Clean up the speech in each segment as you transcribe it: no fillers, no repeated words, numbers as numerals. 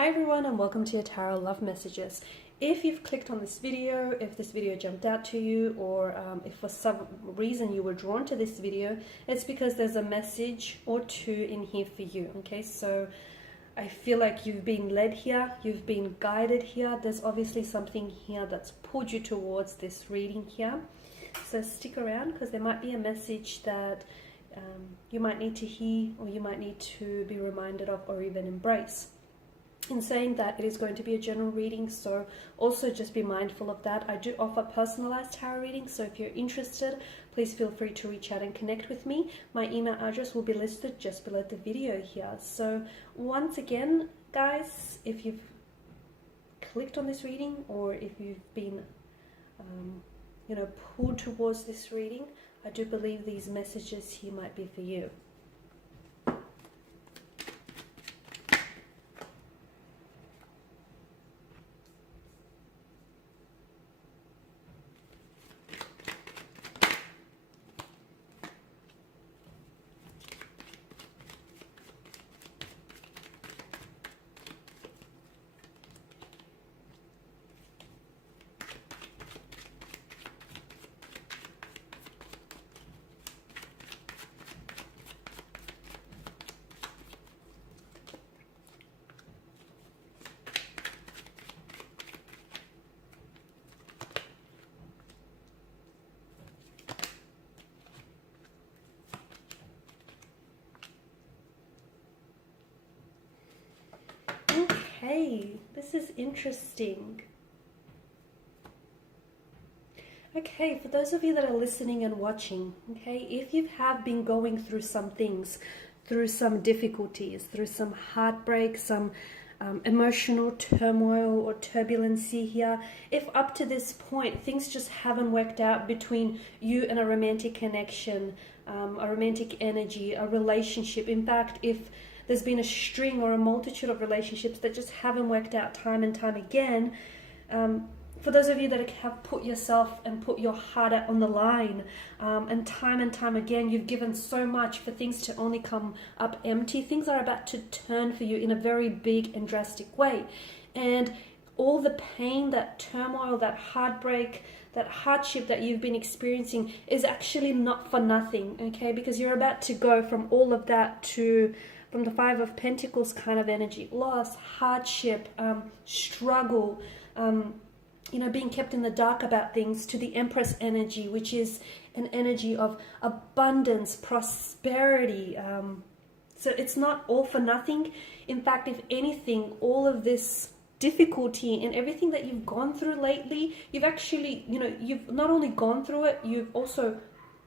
Hi everyone, and welcome to your Tarot Love Messages. If you've clicked on this video, if this video jumped out to you, or if for some reason you were drawn to this video, it's because there's a message or two in here for you. Okay, so I feel like you've been led here, you've been guided here. There's obviously something here that's pulled you towards this reading here. So stick around, because there might be a message that you might need to hear, or you might need to be reminded of, or even embrace. In saying that, it is going to be a general reading, so also just be mindful of that. I do offer personalized tarot readings, so if you're interested, please feel free to reach out and connect with me. My email address will be listed just below the video here. So once again, guys, if you've clicked on this reading, or if you've been pulled towards this reading, I do believe these messages here might be for you. Okay, this is interesting. Okay, for those of you that are listening and watching, okay, if you have been going through some things, through some difficulties, through some heartbreak, some emotional turmoil or turbulency here, if up to this point things just haven't worked out between you and a romantic connection, a romantic energy, a relationship, in fact, if there's been a string or a multitude of relationships that just haven't worked out time and time again, for those of you that have put yourself and put your heart out on the line, and time again you've given so much for things to only come up empty, things are about to turn for you in a very big and drastic way. And all the pain, that turmoil, that heartbreak, that hardship that you've been experiencing is actually not for nothing, okay? Because you're about to go from all of that to, from the Five of Pentacles kind of energy, loss, hardship, struggle, being kept in the dark about things, to the Empress energy, which is an energy of abundance, prosperity. So it's not all for nothing. In fact, if anything, all of this difficulty and everything that you've gone through lately, you've actually, you've not only gone through it, you've also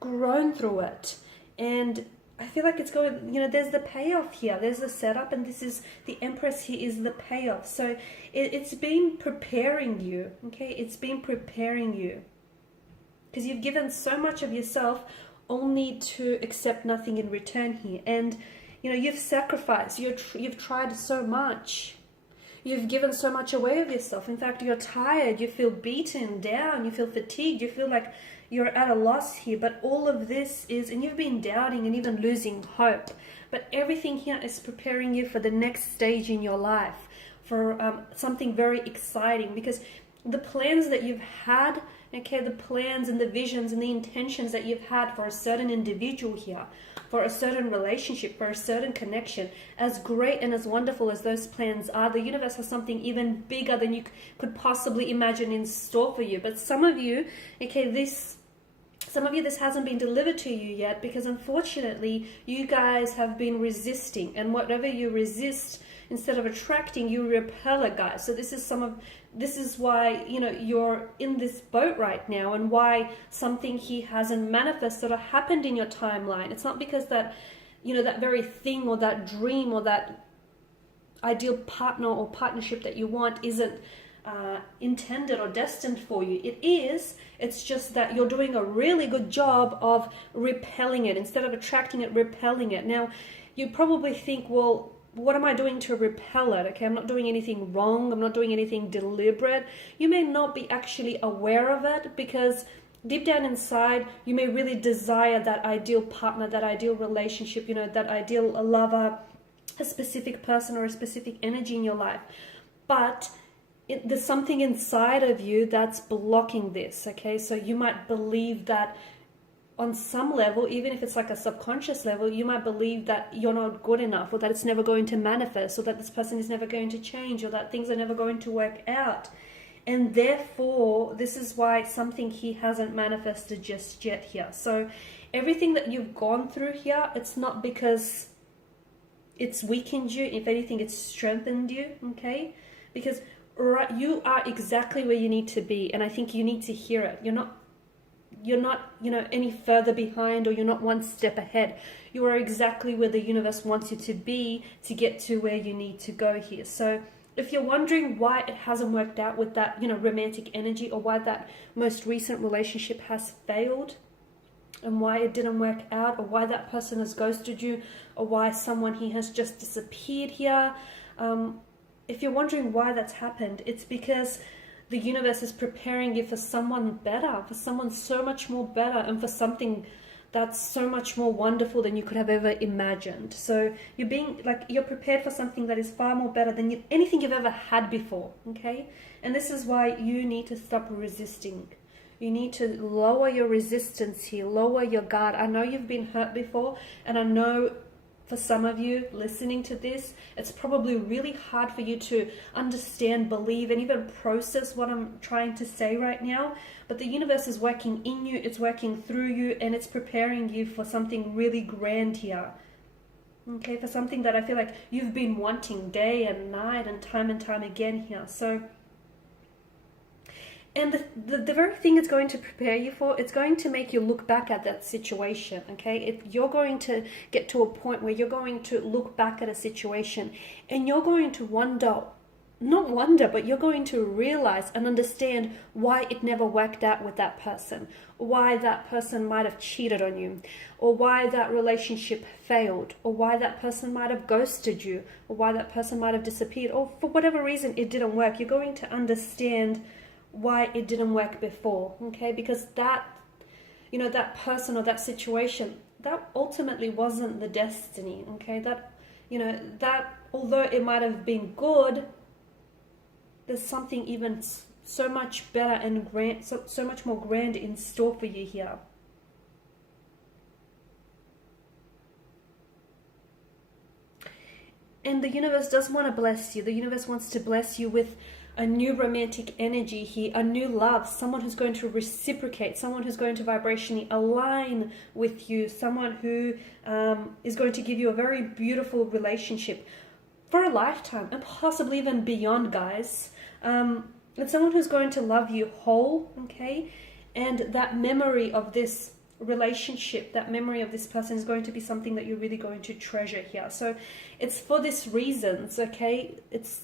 grown through it. And I feel like it's going, there's the payoff here. There's the setup, and this is the Empress here is the payoff. So it's been preparing you, okay? It's been preparing you. Because you've given so much of yourself only to accept nothing in return here. And, you've sacrificed. You've tried so much. You've given so much away of yourself. In fact, you're tired. You feel beaten down. You feel fatigued. You feel like you're at a loss here. But all of this is, and you've been doubting and even losing hope. But everything here is preparing you for the next stage in your life, for something very exciting. Because the plans that you've had, okay, the plans and the visions and the intentions that you've had for a certain individual here, for a certain relationship, for a certain connection, as great and as wonderful as those plans are, the universe has something even bigger than you could possibly imagine in store for you. But some of you, okay, this hasn't been delivered to you yet, because unfortunately you guys have been resisting, and whatever you resist, instead of attracting, you repel it, guys. So this is why you're in this boat right now, and why something here hasn't manifested or happened in your timeline. It's not because that that very thing or that dream or that ideal partner or partnership that you want isn't intended or destined for you. It is. It's just that you're doing a really good job of repelling it. Instead of attracting it, repelling it. Now, you probably think, well, what am I doing to repel it? Okay, I'm not doing anything wrong. I'm not doing anything deliberate. You may not be actually aware of it, because deep down inside, you may really desire that ideal partner, that ideal relationship, that ideal lover, a specific person or a specific energy in your life, but there's something inside of you that's blocking this, okay? So you might believe that on some level, even if it's like a subconscious level, you might believe that you're not good enough, or that it's never going to manifest, or that this person is never going to change, or that things are never going to work out. And therefore, this is why something he hasn't manifested just yet here. So everything that you've gone through here, it's not because it's weakened you. If anything, it's strengthened you, okay? Because you are exactly where you need to be, and I think you need to hear it. You're not, any further behind, or you're not one step ahead. You are exactly where the universe wants you to be to get to where you need to go here. So if you're wondering why it hasn't worked out with that, romantic energy, or why that most recent relationship has failed, and why it didn't work out, or why that person has ghosted you, or why someone he has just disappeared here, if you're wondering why that's happened, it's because the universe is preparing you for someone better, for someone so much more better, and for something that's so much more wonderful than you could have ever imagined. So you're prepared for something that is far more better than anything you've ever had before, okay? And this is why you need to stop resisting. You need to lower your resistance here, lower your guard. I know you've been hurt before, and I know for some of you listening to this, it's probably really hard for you to understand, believe, and even process what I'm trying to say right now. But the universe is working in you, it's working through you, and it's preparing you for something really grand here. Okay, for something that I feel like you've been wanting day and night and time again here. So, and the very thing it's going to prepare you for, it's going to make you look back at that situation, okay? You're going to get to a point where you're going to look back at a situation, and you're going to but you're going to realize and understand why it never worked out with that person, why that person might have cheated on you, or why that relationship failed, or why that person might have ghosted you, or why that person might have disappeared, or for whatever reason it didn't work. You're going to understand why it didn't work before, okay? Because that person or that situation, that ultimately wasn't the destiny, okay? That although it might have been good, there's something even so much better and grand, so much more grand in store for you here. And the universe does want to bless you. The universe wants to bless you with a new romantic energy here, a new love, someone who's going to reciprocate, someone who's going to vibrationally align with you, someone who is going to give you a very beautiful relationship for a lifetime, and possibly even beyond, guys. It's someone who's going to love you whole, okay? And that memory of this relationship, that memory of this person is going to be something that you're really going to treasure here. So it's for these reasons, okay?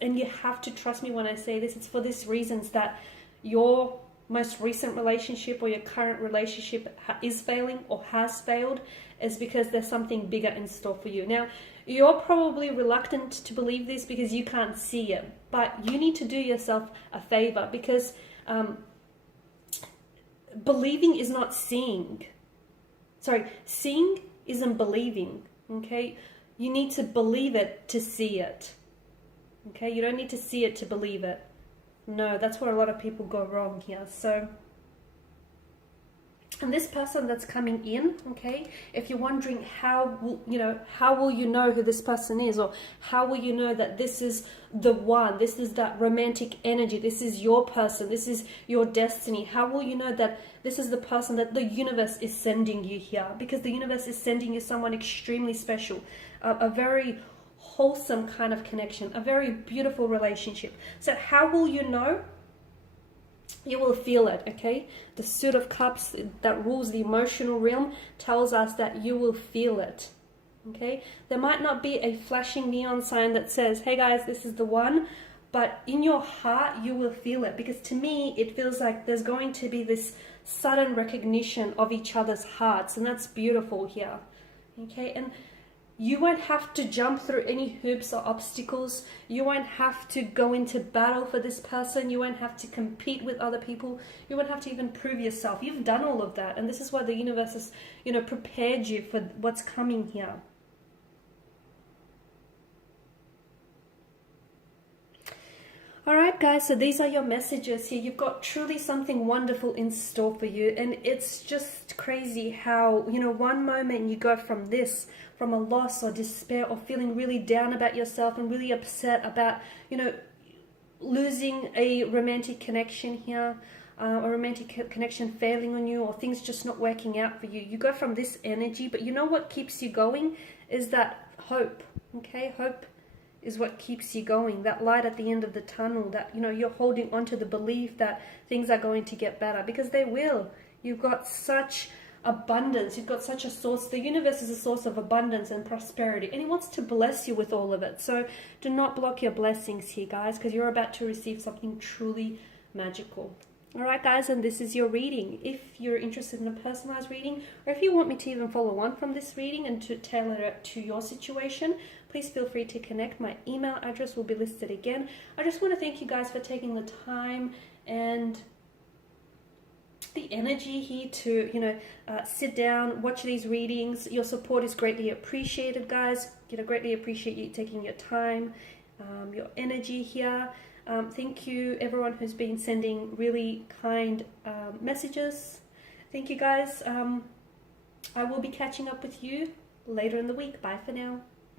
And you have to trust me when I say this, it's for these reasons that your most recent relationship or your current relationship is failing or has failed, is because there's something bigger in store for you. Now, you're probably reluctant to believe this because you can't see it, but you need to do yourself a favor, because believing is not seeing. Seeing isn't believing, okay? You need to believe it to see it, okay? You don't need to see it to believe it. No, that's where a lot of people go wrong here. So, and this person that's coming in, okay, if you're wondering how will you know who this person is, or how will you know that this is the one, this is that romantic energy, this is your person, this is your destiny, how will you know that this is the person that the universe is sending you here? Because the universe is sending you someone extremely special, a very wholesome kind of connection, a very beautiful relationship. So how will you know? You will feel it, okay? The Suit of Cups that rules the emotional realm tells us that you will feel it, okay? There might not be a flashing neon sign that says, hey guys, this is the one, but in your heart, you will feel it. Because to me, it feels like there's going to be this sudden recognition of each other's hearts, and that's beautiful here, okay? And you won't have to jump through any hoops or obstacles. You won't have to go into battle for this person. You won't have to compete with other people. You won't have to even prove yourself. You've done all of that. And this is why the universe has, prepared you for what's coming here. All right, guys, so these are your messages here. You've got truly something wonderful in store for you. And it's just crazy how, you know, one moment you go from this, from a loss or despair or feeling really down about yourself and really upset about, you know, losing a romantic connection here, a romantic connection failing on you, or things just not working out for you. You go from this energy, but you know what keeps you going is that hope, okay? Hope is what keeps you going, that light at the end of the tunnel, that, you know, you're holding on to the belief that things are going to get better, because they will. You've got such abundance, you've got such a source. The universe is a source of abundance and prosperity, and it wants to bless you with all of it. So do not block your blessings here, guys, because you're about to receive something truly magical. All right, guys, and this is your reading. If you're interested in a personalized reading, or if you want me to even follow on from this reading and to tailor it to your situation, please feel free to connect. My email address will be listed again. I just want to thank you guys for taking the time and the energy here to, you know, sit down, watch these readings. Your support is greatly appreciated, guys. You know, greatly appreciate you taking your time, your energy here. Thank you, everyone who's been sending really kind messages. Thank you, guys. I will be catching up with you later in the week. Bye for now.